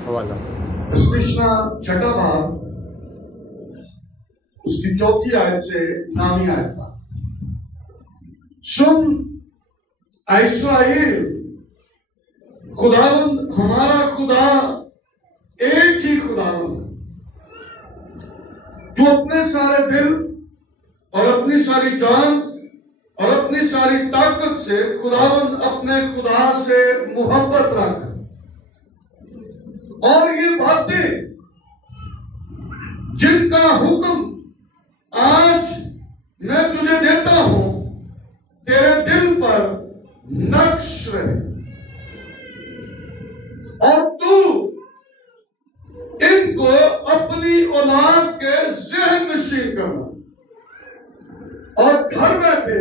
हवाला। कृष्णा छठा भाग उसकी चौथी आयत से 9वीं आयत तक। सुन इस्राएल, खुदावंद हमारा खुदा एक ही खुदावंद है। तू अपने सारे दिल और अपनी सारी जान और अपनी सारी ताकत से खुदावंद अपने खुदा से मोहब्बत रख, और ये बातें जिनका हुक्म आज मैं तुझे देता हूं तेरे दिल पर नक्श रहे, और तू इनको अपनी औलाद के ज़हन नशीन करना, और घर बैठे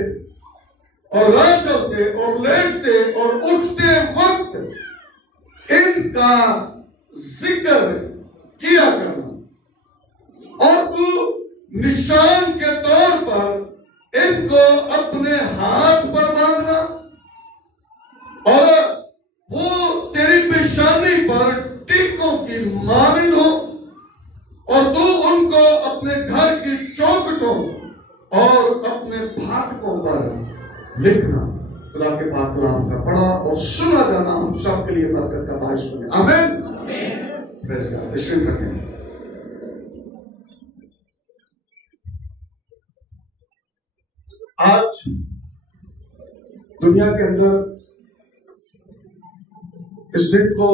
और राह चलते और लेटते और उठते वक्त इनका जिक्र किया करना, और तू निशान के तौर पर इनको अपने हाथ पर बांधना, और वो तेरी पेशानी पर टीकों की मानिंद हो, और तू उनको अपने घर की चौखटों और अपने फाटकों पर लिखना। खुदा के पाक कलाम का पढ़ा और सुना जाना हम सब के लिए बरकत का बाइस बने। आमीन। Praise God. विश्वास रखें। आज दुनिया के अंदर इस दिन को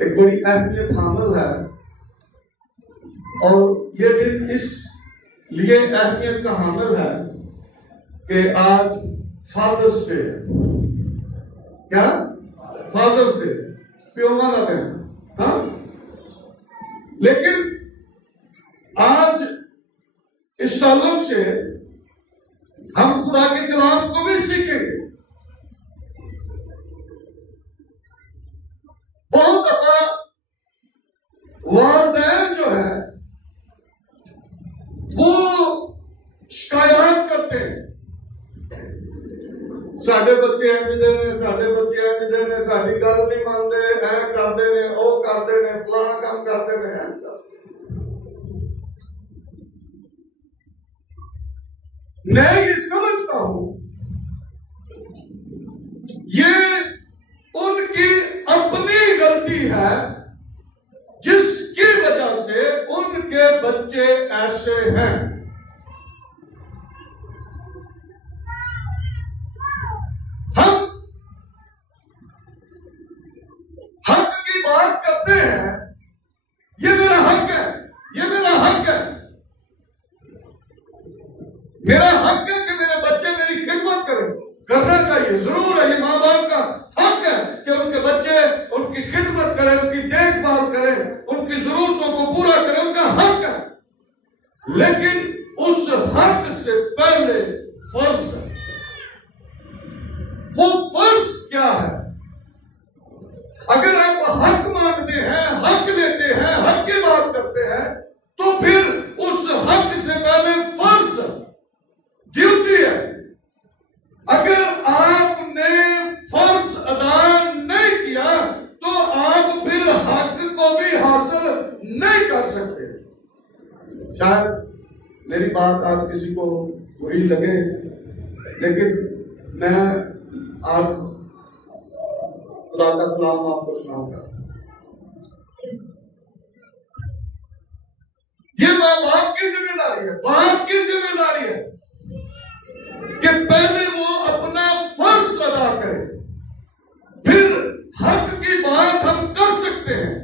एक बड़ी अहमियत हामिल है, और यह दिन इस लिए अहमियत का हामिल है कि आज फादर्स डे है। क्या? फादर्स डे, प्यो मनाते हैं। हाँ, लेकिन आज इस ताल्लुक से हम खुदा के कलाम को भी सीखेंगे। बहुत दफा वालिदैन जो है वो शिकायत करते हैं, साडे बच्चे एवं ने, साडे बच्चे एवं ने, साडी गल नहीं मानते, ऐ करते ने, वो करते ने, फलाना काम करते ने। मैं ये समझता हूं ये उनकी अपनी गलती है जिसकी वजह से उनके बच्चे ऐसे हैं। हम हक की बात करते हैं, ये मेरा हक है, ये मेरा हक है, मेरा हक है कि मेरे बच्चे मेरी खिदमत करें। करना चाहिए, जरूर है, ये माँ बाप का हक है कि उनके बच्चे उनकी खिदमत करें, उनकी देखभाल करें, उनकी जरूरतों को पूरा करें, उनका हक है। लेकिन उस हक से पहले फर्ज है। वो फर्ज क्या है? अगर आप हक मांगते हैं, हक लेते हैं, हक की बात करते हैं, तो फिर उस हक से पहले फर्ज, ड्यूटी है। अगर आपने फर्ज अदा नहीं किया तो आप फिर हक को भी हासिल नहीं कर सकते। शायद मेरी बात आज किसी को बुरी लगे, लेकिन मैं आज खुदा का कलाम आपको सुनाऊंगा। ये माँ बाप की जिम्मेदारी है, बाप की जिम्मेदारी है कि पहले वो अपना फर्ज अदा करे, फिर हक की बात हम कर सकते हैं।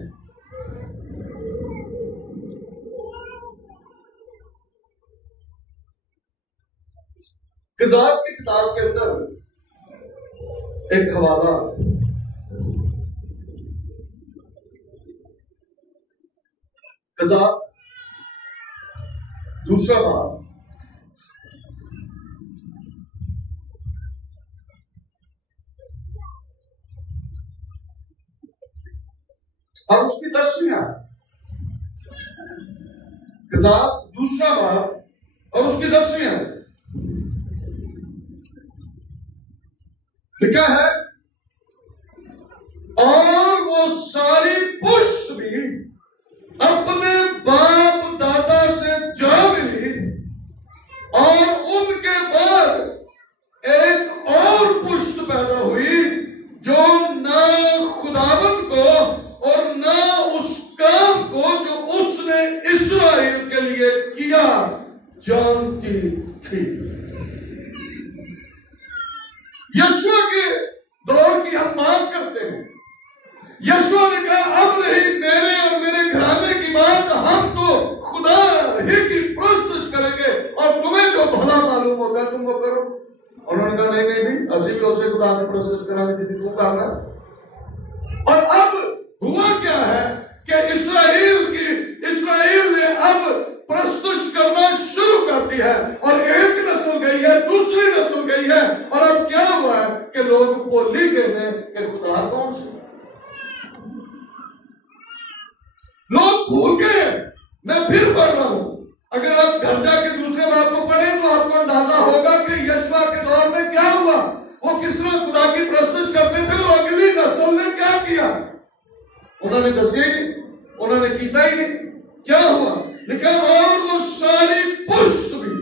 क़ज़ात की किताब के अंदर एक हवाला, क़ज़ात दूसरा बाब और उसकी 10वीं आयत। क़ज़ात दूसरा बाब और उसकी 10वीं आयत लिखा है, और वो सारी यीशु के दौर की हम बात करते हैं। यीशु ने कहा अब रही मेरे और मेरे घराने की बात, हम तो खुदा ही की प्रस्तुत करेंगे और तुम्हें जो भला मालूम होता है तुम वो करो। उन्होंने कहा नहीं नहीं नहीं, असी भी उसे खुदा की प्रस्तुत कराने की तू करना। और अब हुआ क्या है कि इस्राएल ने अब प्रस्तुत करना शुरू कर दिया है और एक नस्ल गई है, दूसरी नस्ल गई है, और अब क्या हुआ है कि लोग बोली गए हैं कि खुदा कौन से, लोग भूल गए। मैं फिर पढ़ रहा हूं, अगर आप घर जाके दूसरे बात को पढ़ें तो आपको अंदाजा होगा कि यशवा के दौर में क्या हुआ। वो किस तरह खुदा की प्रस्तुत करते थे, वो अगली नस्ल ने क्या किया उन्होंने दसिया ही नहीं, उन्होंने किया ही नहीं। क्या हुआ लिखा, और वो सारी पुष्ट भी,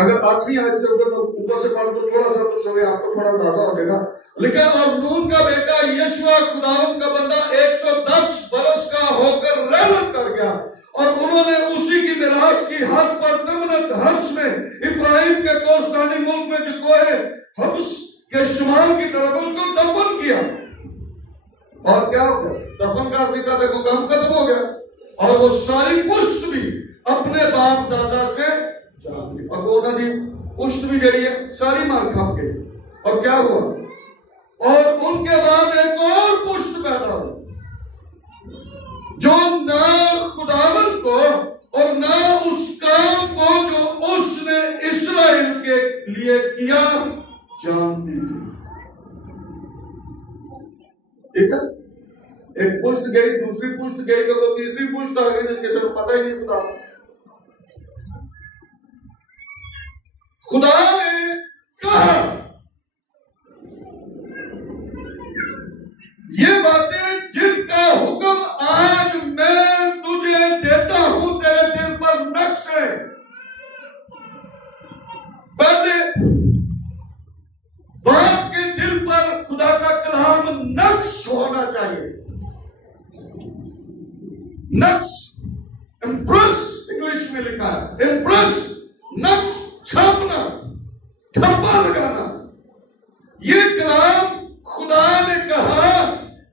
अगर आठवीं आयत से ऊपर से पढ़ तो थोड़ा सा तो शोभे आपको थोड़ा अंदाजा हो जाएगा। लिखा, और नून का बेटा यशवा खुदावंद का बंदा 110 बरस का होकर रहमत कर गया और उन्होंने उसी की मिरास की हद पर निम्नत हर्ष में इब्राहिम के कोस्तानी मुल्क में जो कोहे हब्स के शुमार की तरफ उसको दफन किया। और क्या हो गया, दफन कर दिया, देखो काम खत्म हो गया। और वो सारी पुष्ट भी अपने बाप दादा से जान ली, और उन्होंने पुष्ट भी जड़ी है सारी मार खा गई। और क्या हुआ, और उनके बाद एक और पुष्ट पैदा हुआ जो ना खुदावंद को और ना उस काम को जो उसने इस्राएल के लिए किया जानती थी। ठीक है, एक पुष्ट गई, दूसरी पुष्ट गई, तो तीसरी पुष्ट आ गई जिनके से पता ही नहीं खुदा ने कहा ये बातें जिनका हुक्म आज मैं तुझे देता हूं तेरे दिल पर नक्श है। पहले बाप के दिल पर खुदा का कलाम नक्श होना चाहिए। नक्श, इम्प्रेस इंग्लिश में लिखा है, इम्प्रेस, नक्श, छापना, ठप्पा लगाना। ये कलाम खुदा ने कहा,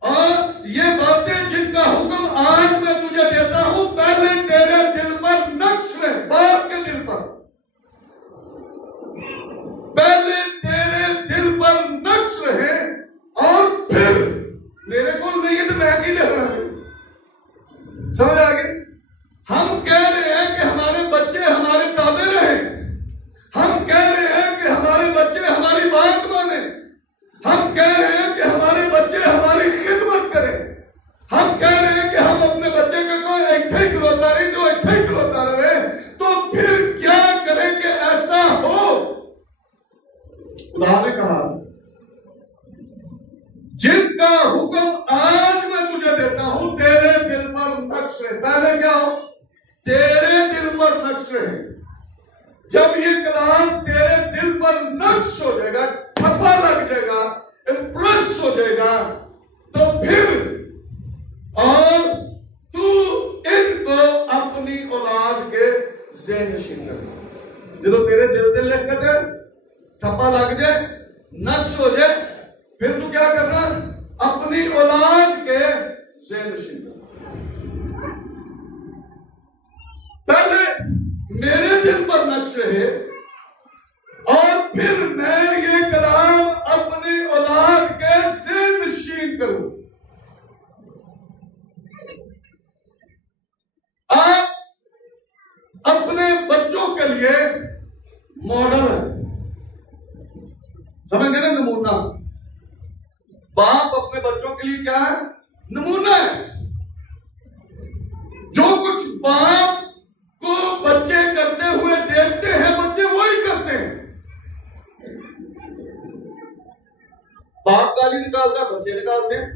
और ये बातें जिनका हुक्म आज मैं तुझे देता हूं पहले तेरे दिल पर नक्श है, बाप के दिल पर, पहले तेरे दिल पर नक्श है और फिर मेरे को नहीं है तो मैं की ले रहा हूं। समझ आ गई? हम कह रहे हैं कि हमारे बच्चे हमारे ताबे रहे, हम कह रहे हैं कि हमारे बच्चे हमारी बात माने, हम कह रहे हैं कि हमारे बच्चे हमारी खिदमत करें, हम कह रहे हैं कि हम अपने बच्चे को कोई इकट्ठे खिलौता नहीं तो इकट्ठे खिलौता रहे, तो फिर क्या करें कि ऐसा हो। खुदा ने कहा जिनका हुक्म आज मैं तुझे देता हूं तेरे दिल पर नक्श है। पहले क्या हो, तेरे दिल पर नक्श है। जब ये कलाम तेरे दिल पर नक्श हो जाएगा, ठप्पा लग जाएगा, इम्प्रेस हो जाएगा, तो फिर और तू इनको अपनी औलाद के ज़हन-नशीं कर। जो तेरे दिल लिख के दे, ठप्पा लग जाए, नक्श हो जाए, फिर तू क्या करना, अपनी औलाद के ज़हन-नशीं कर। पहले मेरे दिल पर नक्श है और फिर मैं ये कलाम अपनी औलाद के ज़हन-नशीं करूं। आप अपने बच्चों के लिए मॉडल है, समझ गए ना, नमूना। बाप अपने बच्चों के लिए क्या है, नमूना है। जो कुछ बाप को बच्चे करते हुए देखते हैं, बच्चे वही करते हैं। बाप गाली निकालता है, बच्चे निकालते हैं।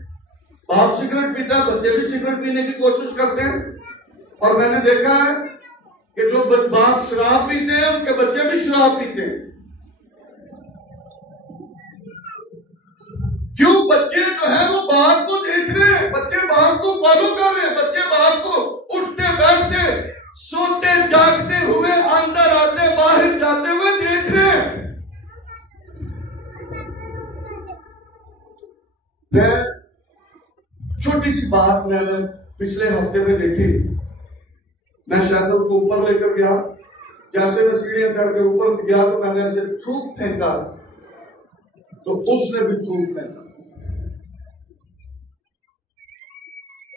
बाप सिगरेट पीता है, बच्चे भी सिगरेट पीने की कोशिश करते हैं। और मैंने देखा है कि जो बाप शराब पीते हैं उनके बच्चे भी शराब पीते हैं। क्यों? बच्चे जो है वो बाप को देख रहे हैं, बच्चे बाप को फॉलो कर रहे हैं, बच्चे बाप को उठते बैठते सोते जागते हुए अंदर आते बाहर जाते हुए देख रहे हैं। मैं छोटी सी बात मैंने पिछले हफ्ते में देखी। मैं शायद उसको ऊपर लेकर गया, जैसे मैं सीढ़ियां चढ़ के ऊपर गया तो मैंने ऐसे थूक फेंका तो उसने भी थूक फेंका।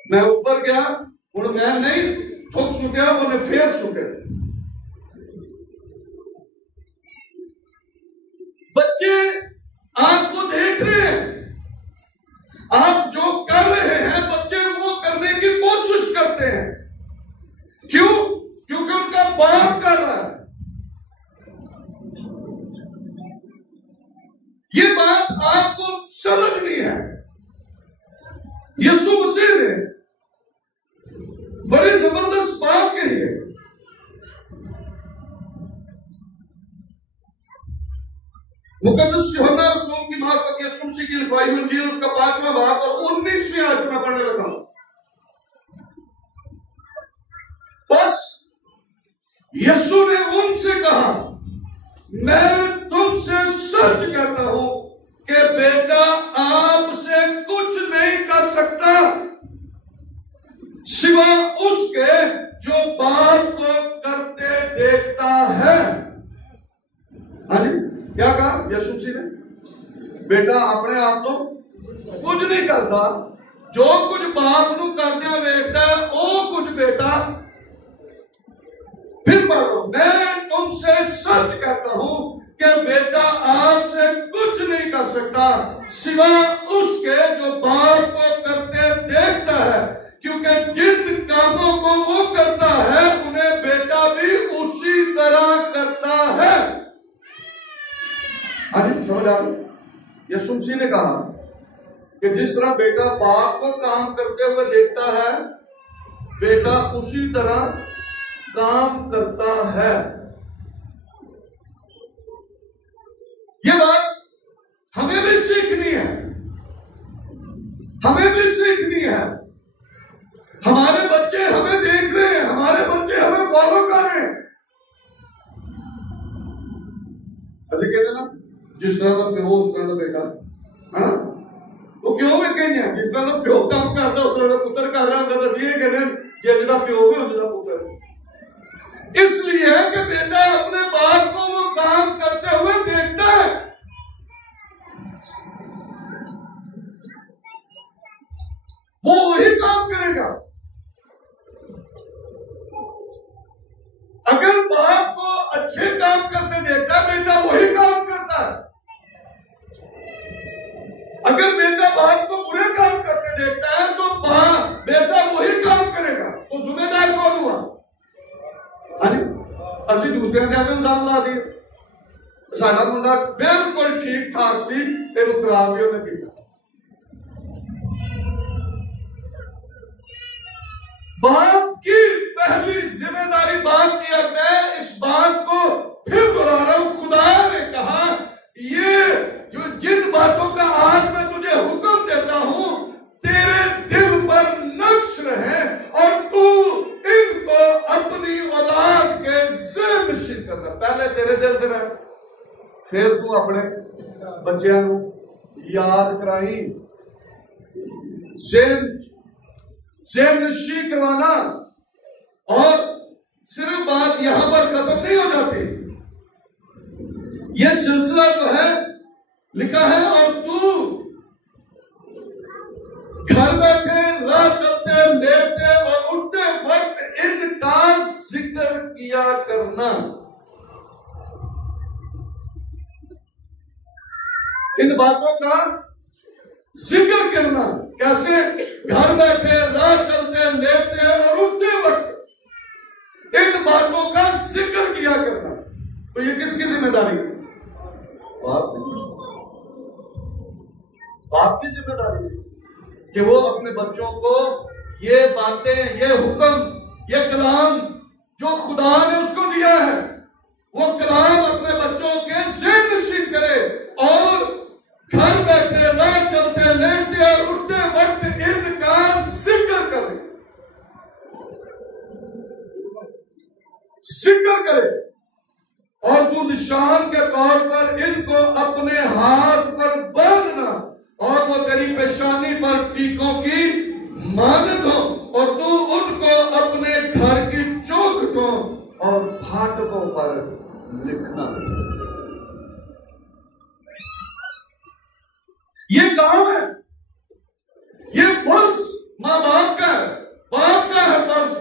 मैं ऊपर गया और मैं नहीं थूक सुक्या, उन्हें फेर सुके। बच्चे आपको देख रहे हैं, आप जो कर रहे हैं बच्चे वो करने की कोशिश करते हैं। क्यों? क्योंकि उनका बाप कर रहा है। ये बात आपको समझनी है। यीशु मसीह ने बड़ी जबरदस्त बात कही है। मुकद्दस यूहन्ना रसूल की मार्फत यीशु मसीह की लिखवाई हुई इंजील उसका 5वां बाब और 19वीं आयत में पढ़ने लगा हूं। बस यीशु ने उनसे कहा, मैं तुमसे सच कहता हूं कि बेटा आपसे कुछ नहीं कर सकता सिवा उसके जो बाप को करते देखता है। हाँ जी, क्या कहा यीशु जी ने? बेटा अपने आप तो कुछ नहीं करता, जो कुछ बाप नू करदे देखता है वो कुछ बेटा। फिर पढ़ो, मैं तुमसे सच कहता हूं कि बेटा आपसे कुछ नहीं कर सकता सिवा उसके जो बाप को करते देखता है, क्योंकि जिन कामों को वो करता है उन्हें बेटा भी उसी तरह करता है। आज समझ आ रही? यीशु मसीह ने कहा कि जिस तरह बेटा बाप को काम करते हुए देखता है, बेटा उसी तरह काम करता है। ये बात हमें भी सीखनी है, हमें भी सीखनी है। हमारे बच्चे हमें देख रहे हैं, हमारे बच्चे हमें फॉलो कर रहे हैं। ऐसे कहते ना, जिस तरह का प्यो उस तरह का बेटा, है ना? वो क्यों भी कहते हैं, जिस तरह का प्यो काम करता उस तरह का पुत्र कर रहा है। बस ये कहते हैं जिसका प्यो भी उसका पुत्र। इसलिए कि बेटा अपने बाप को वो काम करते हुए देखता है। वो वही काम करेगा। अगर बाप को अच्छे काम करते देखता है, बेटा वही काम करता है। अगर बेटा बाप को बुरे काम करते देखता है तो बेटा वही काम करेगा। तो जिम्मेदार कौन हुआ? असि दूसरे के इल्जाम ला दिए, साडा मुंडा बिल्कुल ठीक ठाक सी, तेन खराब ही उन्हें किया। बाप की पहली जिम्मेदारी बाप की है। मैं इस बात को फिर दोहरा रहा हूं, खुदा ने कहा ये जो जिन बातों का आज मैं तुझे हुक्म देता हूं तेरे दिल पर नक्श रहे और तू इनको अपनी औलाद के ज़हन नशीन करना। पहले तेरे दिल से रहे, फिर तू अपने बच्चों को याद कराई, ज़हन नशीन करवाना। और सिर्फ बात यहां पर खत्म नहीं हो जाती, यह सिलसिला जो है लिखा है, और तू घर बैठे, राह चलते, लेटते और उठते वक्त इनका जिक्र किया करना। इन बातों का जिक्र करना कैसे? घर बैठे, राह चलते, लेटते और उठते वक्त इन बातों का जिक्र किया करना। तो ये किसकी जिम्मेदारी है? बाप की जिम्मेदारी है कि वो अपने बच्चों को ये बातें, ये हुक्म, ये कलाम जो खुदा ने उसको दिया है, वो कलाम अपने बच्चों के ज़हन नशीन करे और घर बैठे, राह चलते, लेटते और उठते वक्त इनका जिक्र करे, जिक्र करे। और तू निशान के तौर पर इनको अपने हाथ पर बांधना और वो तेरी पेशानी पर टीकों की मानद हो और तू उनको अपने घर की चौखटों और फाटकों पर लिखना। ये काम है, ये फर्ज मां बाप का है, बाप का है फर्ज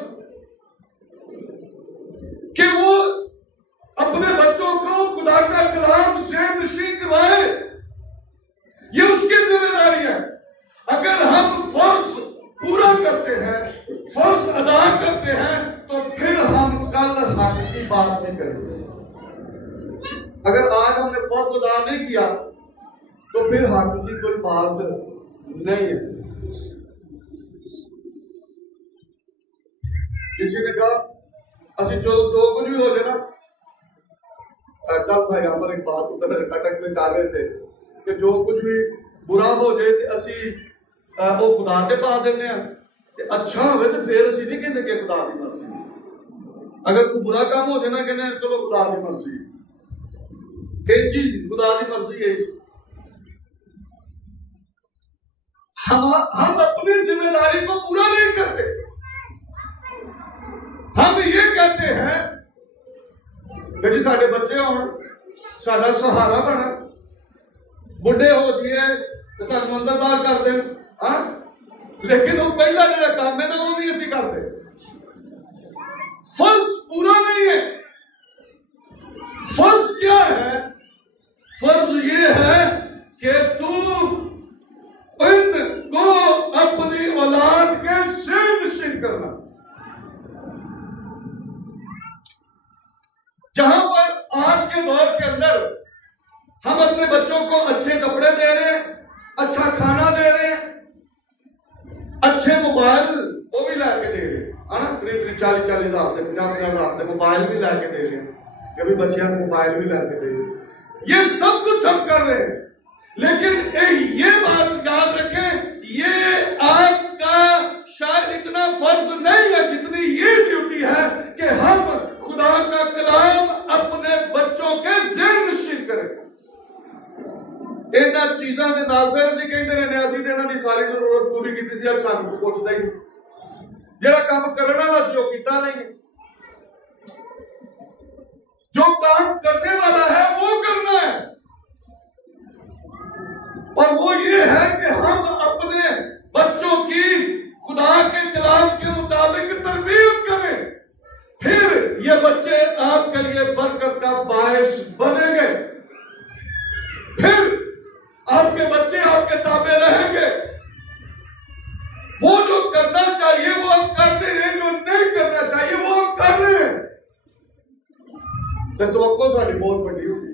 कि वो अपने बच्चों को खुदा का कलाम से नशीं करवाए। ये उसकी जिम्मेदारी है। अगर हम फर्ज पूरा करते हैं, फर्ज अदा करते हैं, तो फिर हम कल हक की बात नहीं करेंगे। अगर आज हमने फर्ज अदा नहीं किया तो फिर हक की कोई बात नहीं है। किसी ने कहा असि जो कुछ भी हो जाए ना, कल भाई यहाँ पर एक बात उधर अटक में कर रहे थे कि जो कुछ भी बुरा हो जाए तो असी वो खुदा के पा देने हैं, अच्छा हो तो फिर असी नहीं कहते कि खुदा की मर्जी। अगर कोई बुरा काम हो जाए ना कहने चलो खुदा की मर्जी, जी खुदा की मर्जी है। हम अपनी जिम्मेदारी को पूरा नहीं करते। हम ये कहते हैं कि साडे बच्चे होण, साडा सहारा बना, बुढ़े हो जाइए तो सानू अंदर बाहर कर दें। हाँ, लेकिन वो पहला जो काम है ना वो नहीं असी करते। फर्ज पूरा नहीं है। फर्ज क्या है? फर्ज ये है कि तू इनको अपनी औलाद के से नशीं करना। जहां पर आज के दौर के अंदर हम अपने बच्चों को अच्छे कपड़े दे रहे हैं, अच्छा खाना दे रहे हैं, अच्छे मोबाइल वो भी लाके दे रहे हैं, 30-40 हजार 50 हजार मोबाइल भी लाके दे रहे हैं, कभी बच्चियों को मोबाइल भी लाके दे रहे हैं। ये सब कुछ हम कर रहे हैं, लेकिन ये बात याद रखें, ये आपका शायद इतना फर्ज नहीं है जितनी ये ड्यूटी है कि हम खुदा का कलाम अपने बच्चों के ज़हन नशीं करें। इन्हां चीज़ां दे नाल फिर असीं कहंदे ने असीं ते इन्हां दी सारी जरूरत पूरी कीती सी, अज सानूं पुछदा ही जिहड़ा काम करन वाला सी ओह कीता नहीं। जो काम करने वाला है वो करना है, और वो ये है कि हम अपने बच्चों की खुदा के कलाम के मुताबिक तरबियत करें। फिर ये बच्चे आपके लिए बरकत का बायस बनेंगे, फिर आपके बच्चे आपके ताबे रहेंगे। वो जो करना चाहिए वो हम करते हैं, जो नहीं करना चाहिए वो हम कर रहे हैं, तो आपको साड़ी बहुत बड़ी होगी।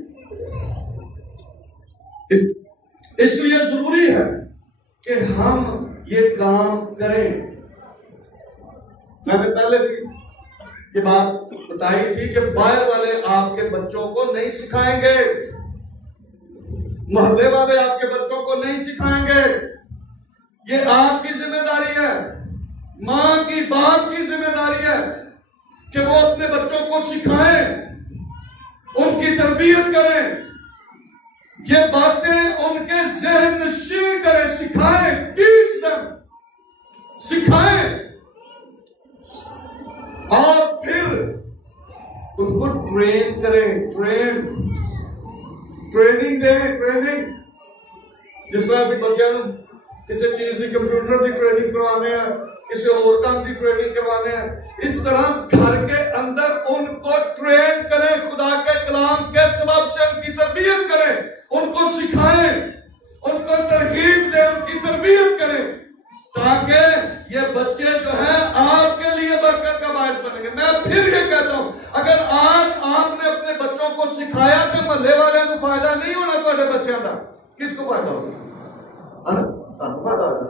इसलिए जरूरी है कि हम ये काम करें। मैंने पहले भी ये बात बताई थी कि बाहर वाले आपके बच्चों को नहीं सिखाएंगे, मोहल्ले वाले आपके बच्चों को नहीं सिखाएंगे। ये आपकी जिम्मेदारी है, मां की बाप की जिम्मेदारी है कि वो अपने बच्चों को सिखाएं, उनकी तरबियत करें, ये बातें उनके ज़हन नशीं करें, सिखाएं, टीच देम, सिखाएं, और फिर उनको ट्रेन करें, ट्रेनिंग दें। ट्रेनिंग जिस तरह से बच्चों को किसी चीज की कंप्यूटर की ट्रेनिंग करवाने हैं, किसी और काम की ट्रेनिंग करवाने हैं, इस तरह घर के अंदर उनको ट्रेन करें, खुदा के कलाम के सबब से उनकी तरबियत करें, उनको सिखाएं, उनको तरगीब दें, उनकी तरबियत करें, ताकि ये बच्चे जो है आपके लिए बरकत का बायस बनेंगे। मैं फिर ये कहता हूं, अगर आज आपने अपने बच्चों को सिखाया कि मोहल्ले वाले को फायदा नहीं होना, तो बच्चों का किसको फायदा होगा? सानू फायदा होगा।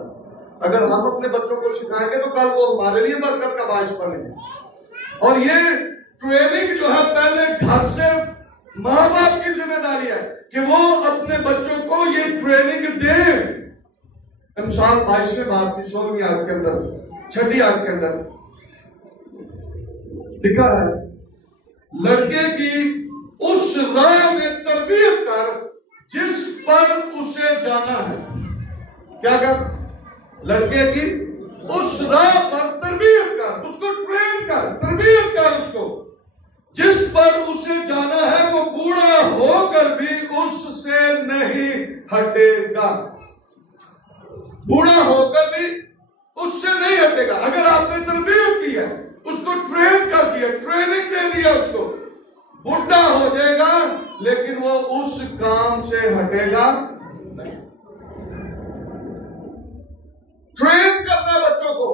अगर हम अपने बच्चों को सिखाएंगे तो कल वो हमारे लिए बरकत का बायस बनेंगे। और ये ट्रेनिंग जो है पहले घर से माँ बाप की जिम्मेदारी है कि वो अपने बच्चों को ये ट्रेनिंग दें। मिसाल 22वें बाब की 16वीं आयत के अंदर, 6ठी आयत के अंदर लिखा है, लड़के की उस राह में तरबियत कर जिस पर उसे जाना है। क्या कर, लड़के की उस राह पर तरबियत कर, उसको ट्रेन कर, तरबियत कर उसको, जिस पर उसे जाना है वो बूढ़ा होकर भी उससे नहीं हटेगा, बूढ़ा होकर भी उससे नहीं हटेगा। अगर आपने तरबियत की है, उसको ट्रेन कर दिया, ट्रेनिंग दे दिया उसको, बुढ़ा हो जाएगा लेकिन वो उस काम से हटेगा नहीं। ट्रेन करना है बच्चों को,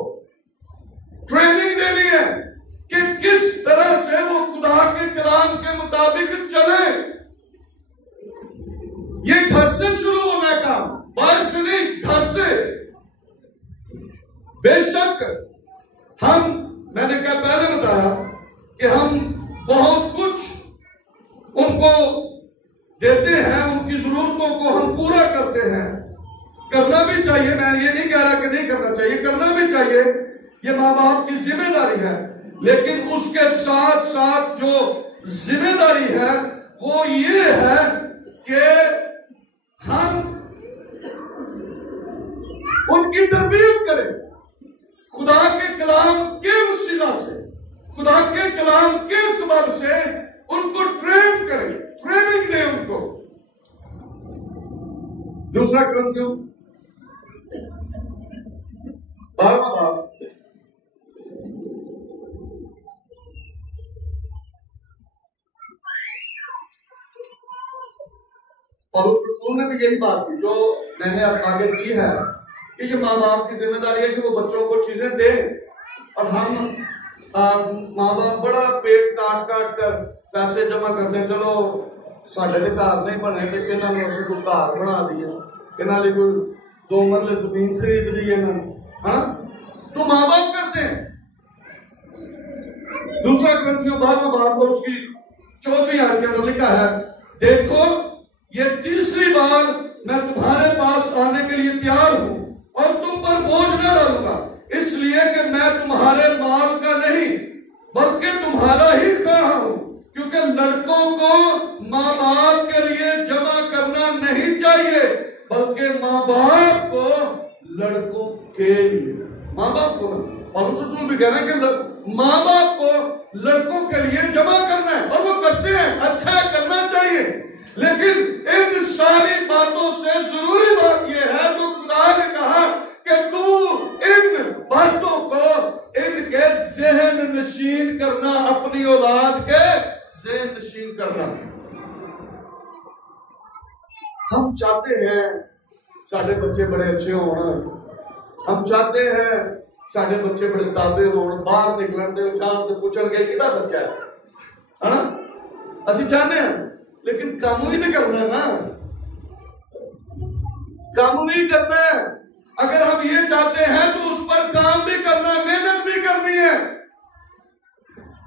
ट्रेनिंग देनी है कि किस तरह से वो खुदा के कलाम के मुताबिक चले। ये घर से शुरू होना है काम, बाहर से नहीं, घर से। बेशक मैंने क्या पहले बताया कि हम बहुत कुछ उनको देते हैं, उनकी जरूरतों को हम पूरा करते हैं, करना भी चाहिए। मैं ये नहीं कह रहा कि नहीं करना चाहिए, करना भी चाहिए, ये माँ बाप की जिम्मेदारी है। लेकिन उसके साथ साथ जो जिम्मेदारी है वो ये है कि हम उनकी तरबियत करें, खुदा के कलाम के वसीला से, खुदा के कलाम के सबब से उनको ट्रेन करें, ट्रेनिंग दें उनको। दूसरा ग्रंथियों 12वां बाब, पौलुस रसूल ने भी यही बात की जो मैंने अब आगे की है कि ये माँ बाप की जिम्मेदारी है कि वो बच्चों को चीजें दें। और हम माँ बाप बड़ा पेट काट काट कर पैसे जमा करते हैं, चलो साढ़े के घर नहीं बने तो इन्होंने उसे कोई घर बना दिया, इन्होंने कोई 2 मरले जमीन खरीद ली इन्होंने, हाँ, तो माँ बाप करते हैं। दूसरा ग्रंथियों 12वां बाब को उसकी 4वीं आयत के अंदर लिखा है, देखो ये तीसरी बार मैं तुम्हारे पास आने के लिए तैयार हूं और तुम पर बोझ न डालूंगा, इसलिए कि मैं तुम्हारे माल का नहीं बल्कि तुम्हारा ही ख्वाह हूं। क्योंकि लड़कों को माँ बाप के लिए जमा करना नहीं चाहिए बल्कि माँ बाप को लड़कों के लिए, माँ बाप को, पौलुस रसूल भी कह रहे हैं कि माँ बाप को लड़कों के लिए जमा करना है, और वो करते हैं, अच्छा करना चाहिए। लेकिन इन सारी बातों से जरूरी बात यह है जो खुदा ने कहा कि तू इन बातों को इनके ज़हन नशीन करना, अपनी औलाद के ज़हन नशीन करना। हम चाहते हैं साढ़े बच्चे बड़े अच्छे होना, हम चाहते हैं साढ़े बच्चे बड़े ताबे होने, बाहर निकलन दे जान तो पूछण के किदा बच्चा है ना, असि चाहते हैं, लेकिन काम ही नहीं करना है ना, काम नहीं करना है। अगर हम ये चाहते हैं तो उस पर काम भी करना है, मेहनत भी करनी है।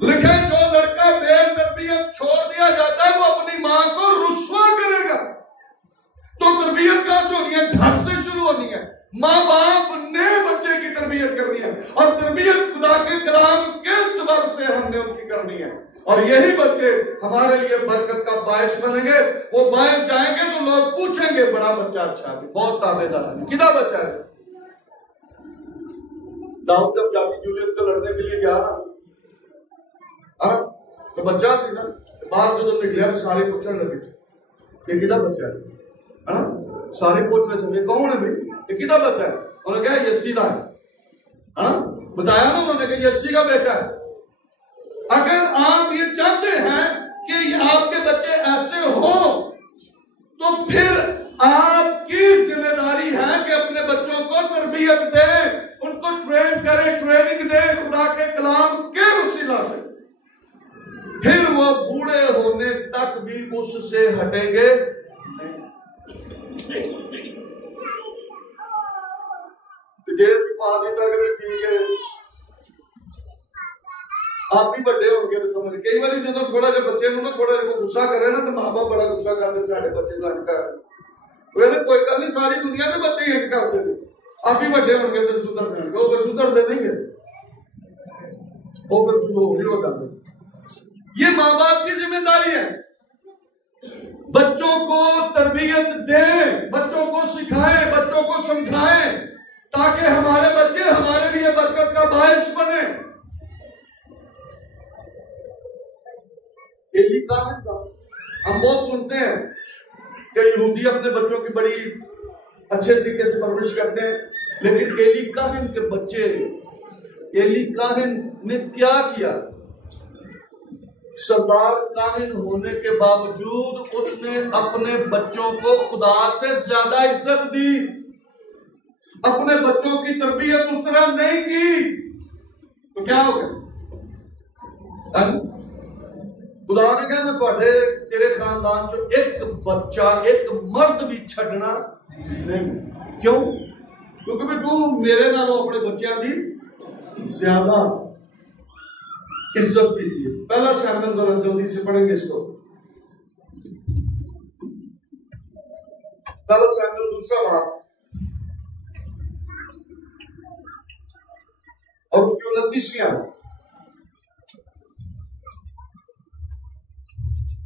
लिखा जो लड़का बेतरबियत छोड़ दिया जाता है वो अपनी मां को रुस्वा करेगा। तो तरबियत कहां से होनी है? घर से शुरू होनी है। माँ बाप ने बच्चे की तरबियत करनी है और तरबियत खुदा के कलाम के सबब से हमने उनकी करनी है, और यही बच्चे हमारे लिए बरकत का बायस बनेंगे। वो बाहर जाएंगे तो लोग पूछेंगे बड़ा बच्चा अच्छा है, बहुत ताबेदार है, कितना बच्चा है। दाऊद जब जाति जूलियत को लड़ने के लिए गया तो बच्चा थी ना, बाहर जो निकलिया तो सारे पूछने लगे कि कितना बच्चा है, सारे पूछ रहे समझे कौन है भाई, ये कितना बच्चा है? उन्होंने कहा यस्सी का है, बताया ना उन्होंने कि यस्सी का बेटा है। अगर आप ये चाहते हैं कि आपके बच्चे ऐसे हो तो फिर आपकी जिम्मेदारी है कि अपने बच्चों को तरबियत दें, उनको ट्रेन करें, ट्रेनिंग दें खुदा के कलाम के वसीला से। फिर वो बूढ़े होने तक भी उससे हटेंगे ठीक है। आप भी बड़े होंगे तो समझ, कई बार जो थोड़ा जा बच्चे ना थोड़ा गुस्सा करे ना तो माँ बाप बड़ा गुस्सा करते साढ़े बच्चे को कर, कोई गल नहीं, सारी दुनिया के बच्चे एक करते थे। आप भी बड़े होंगे तो सुधर जाएंगे, वो फिर सुधरते नहीं है, वो फिर हो करते। ये माँ बाप की जिम्मेदारी है। बच्चों को तरबियत दें, बच्चों को सिखाएं, बच्चों को समझाएं, ताकि हमारे बच्चे हमारे लिए बरकत का बायस बने। एली काहिन का हम बहुत सुनते हैं कि यहूदी अपने बच्चों की बड़ी अच्छे तरीके से परवरिश करते हैं, लेकिन एली काहिन के बच्चे, एली काहिन ने क्या किया? सरदार काहिन होने के बावजूद उसने अपने बच्चों को खुदा से ज्यादा इज्जत दी, अपने बच्चों की तरबियत उस तरह नहीं की, तो क्या हो गया? खुदा ने कहा मैं तेरे खानदान चो एक बच्चा, एक मर्द भी छड़ना नहीं। क्यों? क्योंकि तू मेरे नालों अपने बच्चों की ज्यादा इज्जत की थी। पहला सैमुएल जरा जल्दी से पढ़ेंगे इसको। पहला सैमुएल दूसरा बाब और उसकी 29वीं आयत।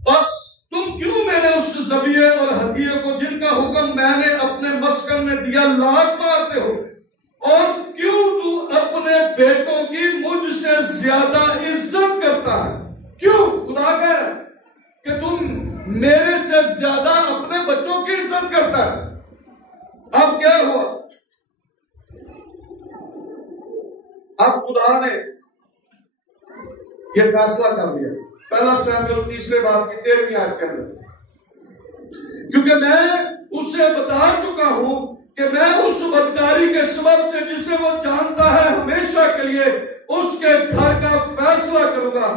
बस तुम क्यों मेरे उस ज़बिये और हदिये को जिनका हुक्म मैंने अपने मस्कन में दिया लात मारते हो, और क्यों तू अपने बेटों की मुझसे ज्यादा इज्जत करता है? क्यों? खुदा कह रहा है कि तुम मेरे से ज्यादा अपने बच्चों की इज्जत करता है। अब क्या हुआ? अब खुदा ने यह फैसला कर लिया, पहला सैमुएल 3 बाब की 13वीं आयत के अंदर, क्योंकि मैं उससे बता चुका हूं कि मैं उस बदकारी के सबब से जिसे वो जानता है हमेशा के लिए उसके घर का फैसला करूंगा,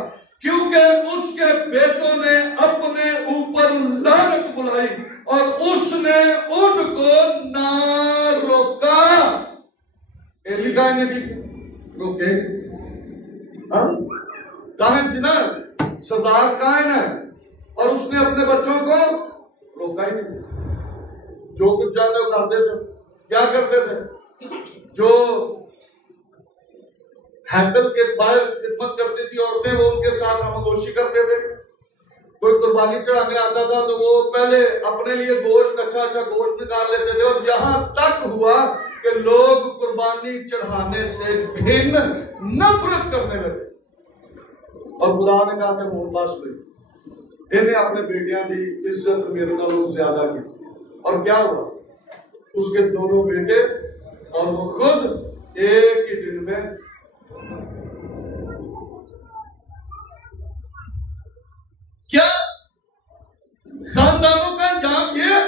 क्योंकि उसके बेटों ने अपने ऊपर लानत बुलाई और उसने उनको ना रोका। एली काहिन ने रोके? काहिन से ना, सरदार काहिन है, और उसने अपने बच्चों को रोका ही नहीं। जो कुछ जाने वो करते थे। क्या करते थे? जो हैंडल के बाहर खिदमत करती थी औरतें, वो उनके साथ खामोशी करते थे। कोई कुर्बानी चढ़ाने आता था तो वो पहले अपने लिए गोश्त, अच्छा गोश्त निकाल लेते थे, और यहां तक हुआ कि लोग कुर्बानी चढ़ाने से घिन नफरत करने लगे। और खुदा ने कहा कि वो बस नहीं, इन्हें अपने बेटियां की इज्जत मेरे नालों ज्यादा की। और क्या हुआ? उसके दोनों बेटे और वो खुद एक ही दिन में क्या खानदानों का अंजाम ये?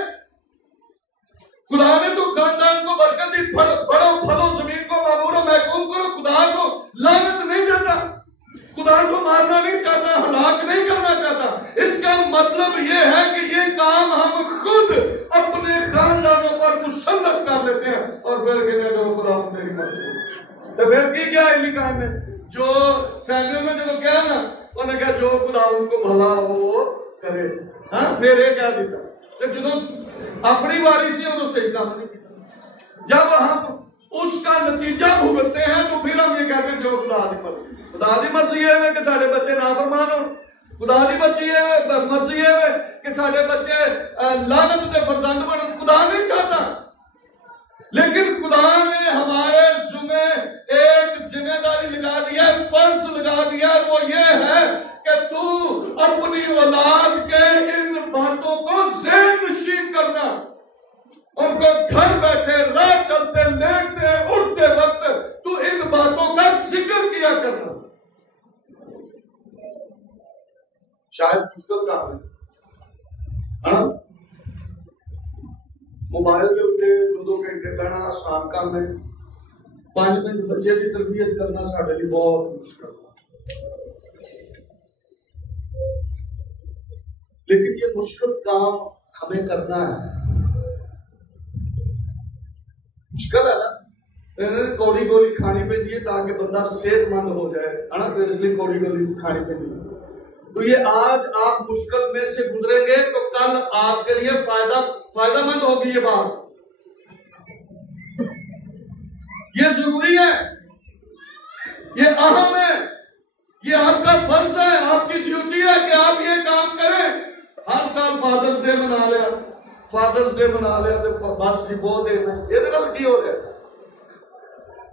खुदा ने तो खानदान को बरकत दी, बढ़ो फलो जमीन को मामूरो महकूम करो। खुदा को लानत नहीं देता, खुदा को मारना नहीं चाहता, हलाक नहीं करना चाहता। इसका मतलब यह है कि ये काम हम खुद अपने खानदानों पर मुसल्लत कर लेते हैं और फिर कहते हैं खुदा तेरी मर्जी। तो फिर की क्या एली काहिन ने? जो सैमुएल ने जो कहा ना, उन्होंने कहा जो खुदा उनको भला हो वो करे। हाँ, फिर ये क्या देता? तो जो अपनी वारी से उन्होंने सही काम नहीं किया। जब हम उसका नतीजा भुगतते हैं तो फिर हम ये कहते हैं जो खुदा की मर्जी। खुदा की मर्जी है कि साढ़े बच्चे नाफरमान हो, खुदा की मर्जी है कि साढ़े बच्चे लानत के फरजंद बने। खुदा नहीं चाहता, लेकिन खुदा ने हमारे जुम्मे एक जिम्मेदारी लगा दी है, फर्ज लगा दिया, वो ये है कि तू अपनी औलाद के इन बातों को ज़हन नशीन करना, उनको घर बैठे, राह चलते, लेटते, उठते वक्त तू इन बातों का जिक्र किया करना। शायद मुश्किल काम है, हाँ? मोबाइल के उत्ते 2-2 घंटे कहना आसान काम है, 5 मिनट बच्चे की तरबियत करना साढ़े लिए बहुत मुश्किल है। लेकिन ये मुश्किल काम हमें करना है। मुश्किल है ना, कौड़ी गोली खानी पड़ती है ताकि बंदा सेहतमंद हो जाए, है ना? तो इसलिए कौड़ी गोली खानी पड़ती है। तो ये आज आप मुश्किल में से गुजरेंगे तो कल आपके लिए फायदेमंद होगी ये बात। ये जरूरी है, ये अहम है, ये आपका फर्ज है, आपकी ड्यूटी है कि आप ये काम करें। हर साल फादर्स डे मना लिया, फादर्स डे मना लिया तो बस जी बहुत देना ये गल की हो रहा है।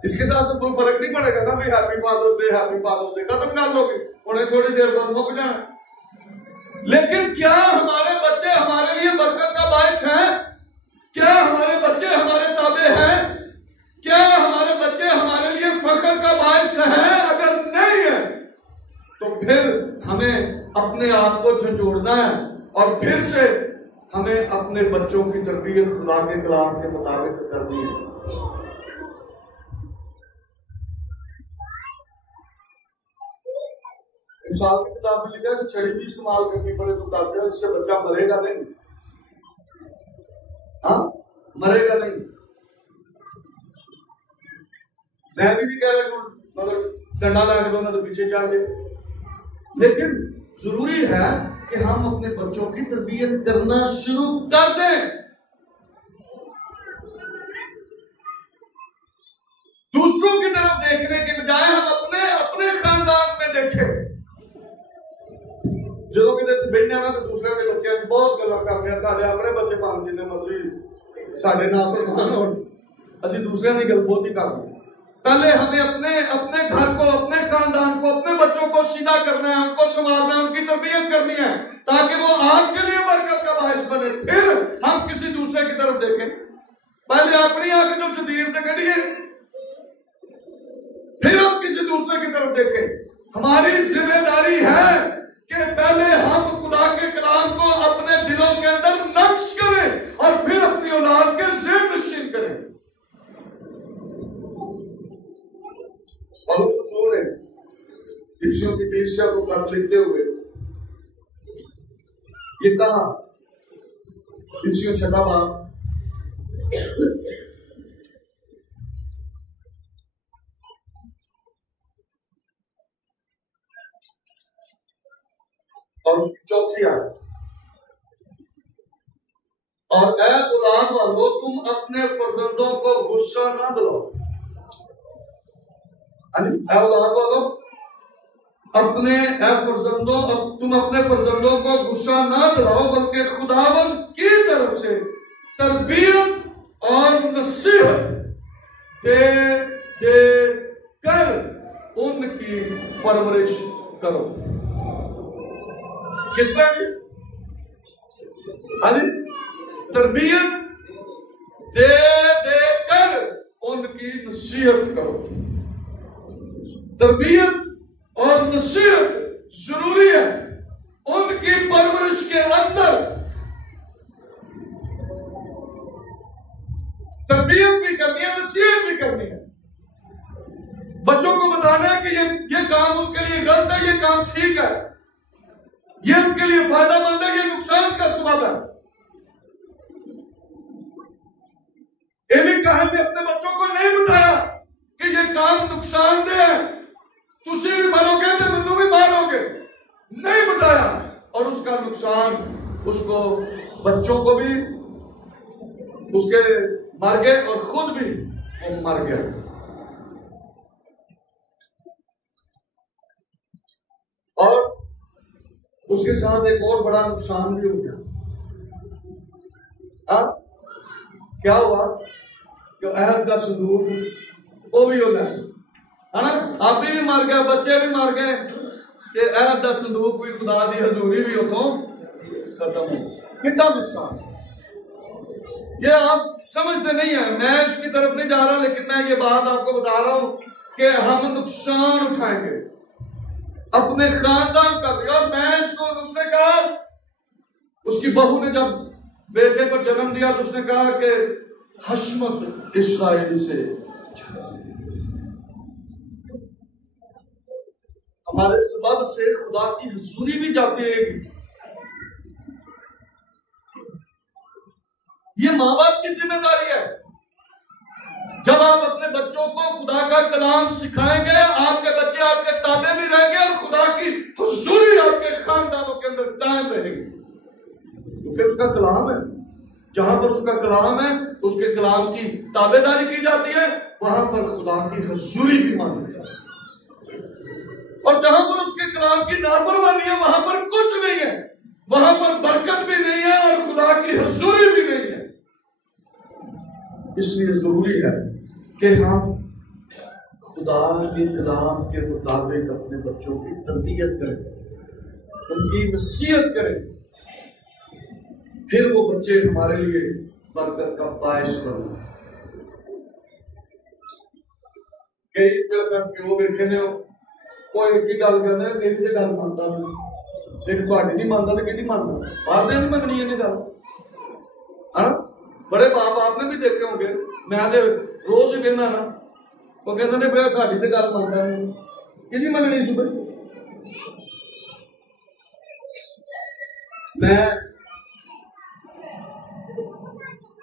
इसके साथ तो कोई फर्क नहीं पड़ेगा ना भाई हैप्पी फादर्स डे खत्म कर लोगे, उन्हें थोड़ी देर बाद मुक जाए। लेकिन क्या हमारे बच्चे हमारे लिए बरकत का बायस हैं? क्या हमारे बच्चे हमारे ताबे हैं? क्या हमारे बच्चे हमारे लिए फख्र का बायस हैं? अगर नहीं है तो फिर हमें अपने आप को झंझोड़ना है और फिर से हमें अपने बच्चों की तरबियत खुदा के कलाम के मुताबिक करनी है। इंसान की किताब में लिखा है कि छड़ी भी इस्तेमाल करनी पड़े तो ताकि इससे बच्चा मरेगा नहीं। हाँ, मरेगा नहीं। मैं भी नहीं कह रहा मगर डंडा लगा दो ना तो पीछे चढ़ गए। लेकिन जरूरी है कि हम अपने बच्चों की तरबियत करना शुरू कर दें। दूसरों की तरफ देखने के बजाय हम अपने खानदान में देखें। जो कि बहने ना तो दूसरे के बच्चे बहुत गल्लां करते हैं, साढ़े अपने बच्चे भावें जिन्ने मर्जी साढ़े नाम फरमान हो, असं दूसरे की गल बहुत ही करते। पहले हमें अपने घर को, अपने खानदान को, अपने बच्चों को सीधा करना है, उनको संवारना है, उनकी तरबियत करनी है ताकि वो आपके लिए बरकत का बायस बने। फिर हम किसी दूसरे की तरफ देखें। पहले अपनी आंख जो शदीर से कढ़िए, फिर हम किसी दूसरे की तरफ देखें। हमारी जिम्मेदारी है कि पहले हम खुदा के कलाम को अपने दिलों के अंदर नक्श करें और फिर अपनी औलाद के ज़हन नशीन करें। और उस रसूल ने इफ्सियों की कलीसिया को खत लिखते हुए ये कहा, इफ्सियों 6 बाब और उसकी 4थी आयत, और ऐ औलाद वालों तुम अपने फर्जंदों को गुस्सा ना दिलाओ। ऐ औलाद वालों तुम अपने फर्जंदों को गुस्सा ना दिलाओ, बल्कि खुदावंद की तरफ से तरबियत और नसीहत दे कर उनकी परवरिश करो। किस तरह? तरबियत दे कर उनकी नसीहत करो। तरबियत और नसीहत जरूरी है। उनकी परवरिश के अंदर तरबियत भी करनी है, नसीहत भी करनी है। बच्चों को बताना है कि ये काम उनके लिए गलत है, ये काम ठीक है, ये उनके लिए फायदेमंद है, ये नुकसान का सबब है। एली काहन ने अपने बच्चों को नहीं बताया कि ये काम नुकसानदेह है, तुसी भी मरोगे तो मैनू भी मारोगे, नहीं बताया। और उसका नुकसान उसको, बच्चों को भी उसके मर गए और खुद भी वो मर गया। और उसके साथ एक और बड़ा नुकसान भी हो गया। क्या हुआ? जो अहद का संदूक वो भी हो गया है ना, आप भी मर गए, बच्चे भी मर गए, ये अहद का संदूक भी, खुदा दी हजूरी भी उतो खत्म हो। कितना नुकसान! ये आप समझते नहीं है। मैं इसकी तरफ नहीं जा रहा, लेकिन मैं ये बात आपको बता रहा हूं कि हम नुकसान उठाएंगे अपने खानदान का भी। और मैं इसको, उसने कहा, उसकी बहू ने जब बेटे को जन्म दिया तो उसने कहा कि हशमत इस्राएल से। हमारे सबब से खुदा की हुजूरी भी जाती रहेगी। ये माँ बाप की जिम्मेदारी है। जब आप अपने बच्चों को खुदा का कलाम सिखाएंगे, आपके बच्चे आपके ताबे भी रहेंगे और खुदा की हुजूरी आपके खानदानों के अंदर कायम रहेगी, क्योंकि उसका कलाम है। जहां पर उसका कलाम है, उसके कलाम की ताबेदारी की जाती है, वहां पर खुदा की हुजूरी भी मौजूद है। और जहां पर उसके कलाम की नाफरमानी है, वहां पर कुछ नहीं है, वहां पर बरकत भी की हुजूरी भी नहीं है। इसलिए जरूरी है कि हम खुदा के कलाम के मुताबिक अपने बच्चों की तरबियत करें, उनकी नसीहत करें, फिर वो बच्चे हमारे लिए बरकत का बायस बने। कई प्यो वेखे ने कोई एक ही गल कहते मेरी तो गल मानता नहीं, लेकिन थोड़ी नहीं मानता तो कि मानता, बाहर नहीं मननी इन्हें गल है। बड़े बाप आपने भी देखे होंगे, मैं तो रोज ही कहना ना, वो कहते ने फिर साड़ी तो गल मानता नहीं, कि मननी सी भाई। मैं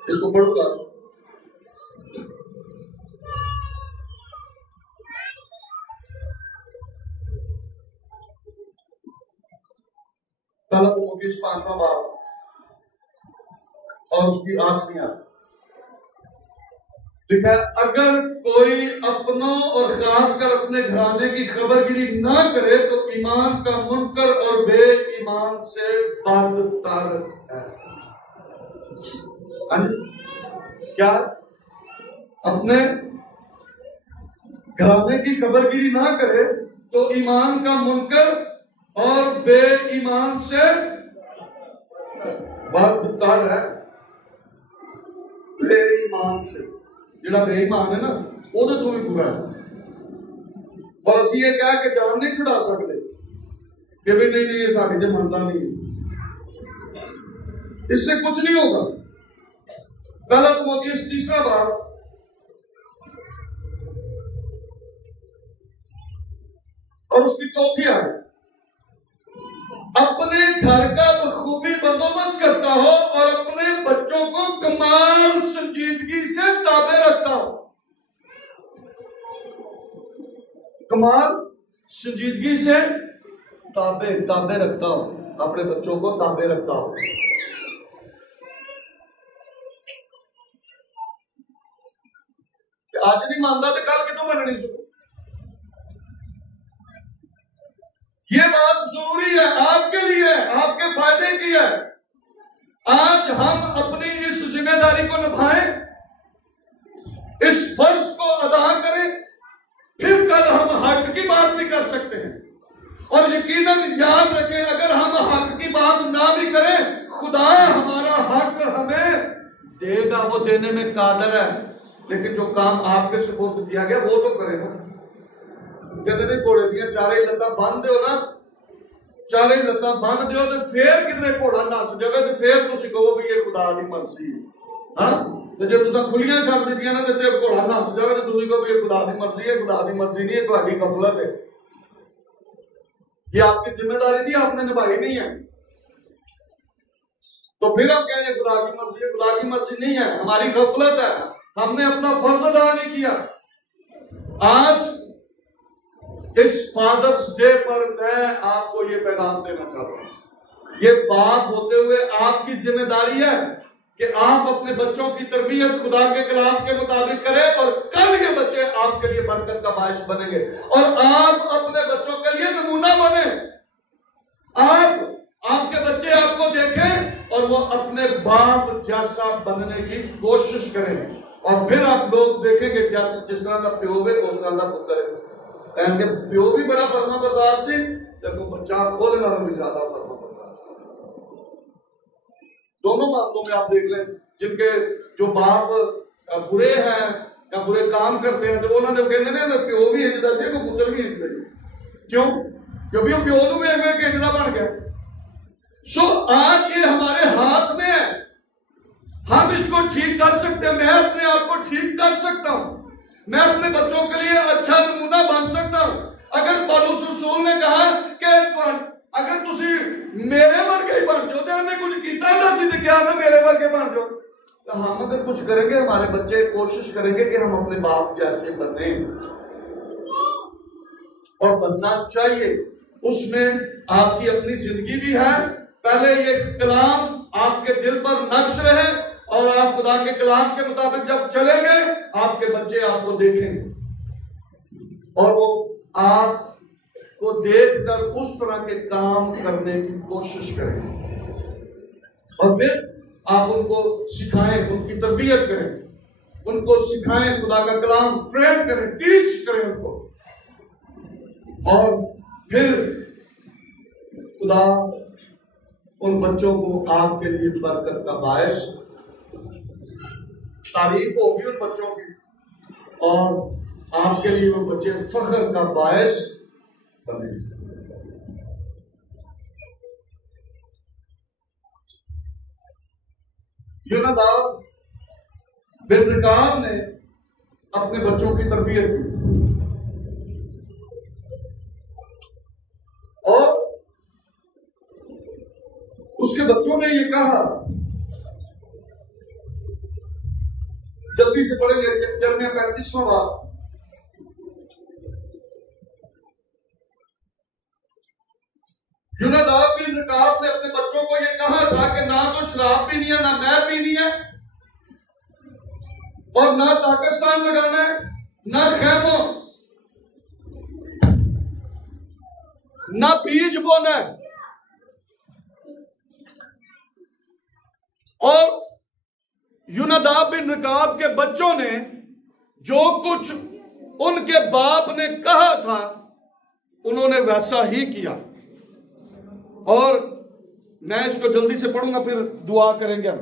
इसको पढ़ूंगा। कलम 5वां बाब और उसकी 8वीं आयत लिखा है, अगर कोई अपनों और खासकर अपने घराने की खबरगिरी ना करे तो ईमान का मुनकर और बेईमान से बदतर है। क्या? अपने घराने की खबरगिरी ना करे तो ईमान का मुनकर और बेईमान से बदतर है। बेईमान से, जिहड़ा बेईमान है ना, वो तो भी बुरा है। और असी ये कह के जान नहीं छुड़ा सकते कि भी नहीं ये साड़ी तो मानता नहीं, इससे कुछ नहीं होगा। पहला तिमोथेयुस 3वां बाब और उसकी 4वीं आयत, अपने घर का बखूबी बंदोबस्त करता हो और अपने बच्चों को कमाल संजीदगी से ताबे रखता हो। कमाल संजीदगी से ताबे रखता हो, अपने बच्चों को ताबे रखता हो। आज नहीं मानता तो कल कितों बननी चाहिए। ये बात जरूरी है, आपके लिए, आपके फायदे की है। आज हम अपनी इस जिम्मेदारी को निभाएं, इस फर्ज को अदा करें, फिर कल हम हक की बात भी कर सकते हैं। और यकीनन याद रखें, अगर हम हक की बात ना भी करें, खुदा हमारा हक हमें देगा, वो देने में कादर है। लेकिन जो काम आपके सुपुर्द किया गया वो तो करेगा। कहते नहीं घोड़े दियां चारे लत्तां बन दो ना, चारे लत्तां बन दो तो फिर कितने घोड़ा नस जाए तो फिर तुम कहो भी ये खुदा की मर्जी है। हाँ, तो जो तुम खुलियां छड़ दीतियां ना तो घोड़ा नस जाए तो तुम कहो भी ये खुदा की मर्जी है। खुदा की मर्जी नहीं है, तुम्हारी गफलत है। ये आपकी जिम्मेदारी थी, आपने निभाई नहीं है, तो फिर हम कहेंगे खुदा की मर्जी है। खुदा की मर्जी नहीं है, हमारी गफलत है, हमने अपना फर्ज अदा नहीं किया। आज इस फादर्स डे पर मैं आपको ये पैगाम देना चाहता हूं। ये बाप होते हुए आपकी जिम्मेदारी है कि आप अपने बच्चों की तरबियत खुदा के कलाम के मुताबिक करें और कल ये बच्चे आपके लिए बरकत का बायस बनेंगे और आप अपने बच्चों के लिए नमूना बने। आपके बच्चे आपको देखें और वो अपने बाप जैसा बनने की कोशिश करें और फिर आप लोग देखेंगे जिस तरह का प्यो है उस तरह का पुत्र है। कहेंगे प्यो भी बड़ा फरमा बरदार से, जब बच्चा बोलने वाला भी ज्यादा फरमा बरदार। दोनों बातों में आप देख लें, जिनके जो बाप बुरे हैं या बुरे काम करते हैं तो उन्होंने कहते हैं प्यो भी इंजदा से पुत्र भी इंजदा। क्यों? क्योंकि वो प्यो भी एक इंजदा बन गया। सो आज ये हमारे हाथ में है, हम इसको ठीक कर सकते हैं। मैं अपने आप को ठीक कर सकता हूं, मैं अपने बच्चों के लिए अच्छा नमूना बन सकता हूं। अगर पौलुस रसूल ने कहा कि अगर तुसी मेरे वर्गे ही बन जाओ तो हमने कुछ किया ना सी तो क्या ना मेरे वर्गे बन जाओ, तो हम अगर कुछ करेंगे हमारे बच्चे कोशिश करेंगे कि हम अपने बाप जैसे बने और बनना चाहिए। उसमें आपकी अपनी जिंदगी भी है। पहले ये कलाम आपके दिल पर नक्श रहे और आप खुदा के कलाम के मुताबिक जब चलेंगे आपके बच्चे आपको देखेंगे और वो आपको देखकर उस तरह के काम करने की कोशिश करेंगे। और फिर आप उनको सिखाएं, उनकी तरबियत करें, उनको सिखाएं, खुदा का कलाम ट्रेन करें, टीच करें उनको, और फिर खुदा उन बच्चों को आपके लिए बरकत का बायस, तारीफ होगी उन बच्चों की, और आपके लिए वो बच्चे फख्र का बायस बने। योनादाब बिन रिकाब ने अपने बच्चों की तरबियत की, और उसके बच्चों ने ये कहा, जल्दी से पढ़ेंगे यिर्मयाह 35वां बाब। योनादाब बिन रिकाब ने अपने बच्चों को ये कहा था कि ना तो शराब पीनी है, ना मैद पीनी है, और ना पाकिस्तान लगाना है, ना खैमों, ना बीज बोना है। और योनादाब बिन रिकाब के बच्चों ने जो कुछ उनके बाप ने कहा था उन्होंने वैसा ही किया। और मैं इसको जल्दी से पढ़ूंगा, फिर दुआ करेंगे हम।